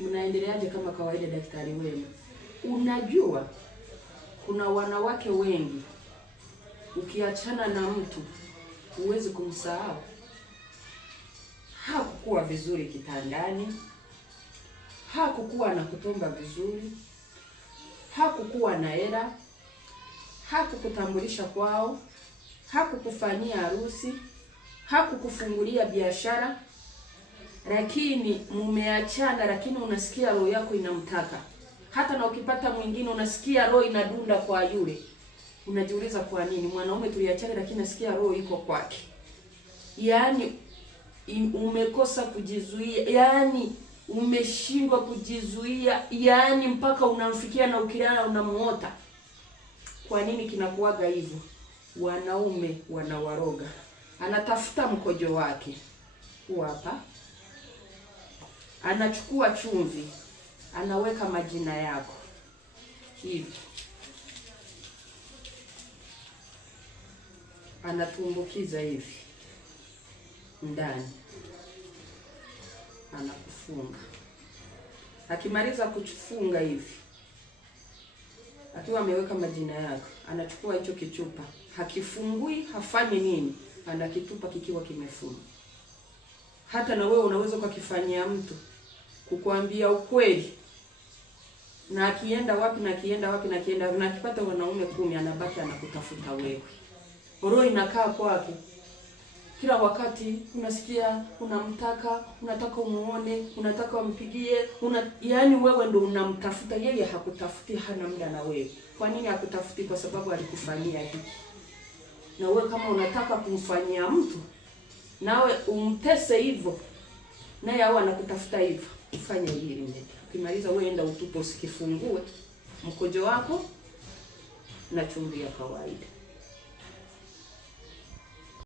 Mnaendeleaje kama kawaida, daktari wenu? Unajua kuna wanawake wengi ukiachana na mtu huwezi kumsahau. Hakukuwa vizuri kitandani, hakukuwa na kutomba vizuri, hakukuwa na hela, hakukutambulisha kwao, hakukufanyia harusi, hakukufungulia biashara, lakini mumeachana, lakini unasikia roho yako inamtaka. Hata na ukipata mwingine unasikia roho inadunda kwa yule. Unajiuliza kwa nini? Mwanaume tuliachana lakini nasikia roho iko kwake. Yaani umekosa kujizuia, yaani umeshindwa kujizuia, yaani mpaka unamfikia na ukilala unamuota. Kwa nini kinakuaga hivyo? Wanaume wanawaroga. Anatafuta mkojo wake hapa, anachukua chumvi, anaweka majina yako hivi, anatumbukiza hivi ndani, anakufunga. Akimaliza kufunga hivi, akiwa ameweka majina yako, anachukua hicho kichupa, hakifungui, hafanyi nini, anakitupa kikiwa kimefunga. Hata na wewe unaweza ukakifanyia mtu kukuambia ukweli, na akienda wapi na akienda wapi na akienda, na akipata wanaume 10 anabaki anakutafuta wewe. Roho inakaa kwake. Kila wakati unasikia unamtaka, unataka umuone, unataka umpigie, yaani wewe ndio unamtafuta, yeye hakutafuti, hana muda na wewe. Kwa nini hakutafuti? Kwa sababu alikufanyia hiki. Na wewe kama unataka kumfanyia mtu, nawe umtese hivyo, naye hao anakutafuta hivyo, ufanye hili. Ukimaliza wewe enda utupe, usikifungue mkojo wako na chumvi ya kawaida.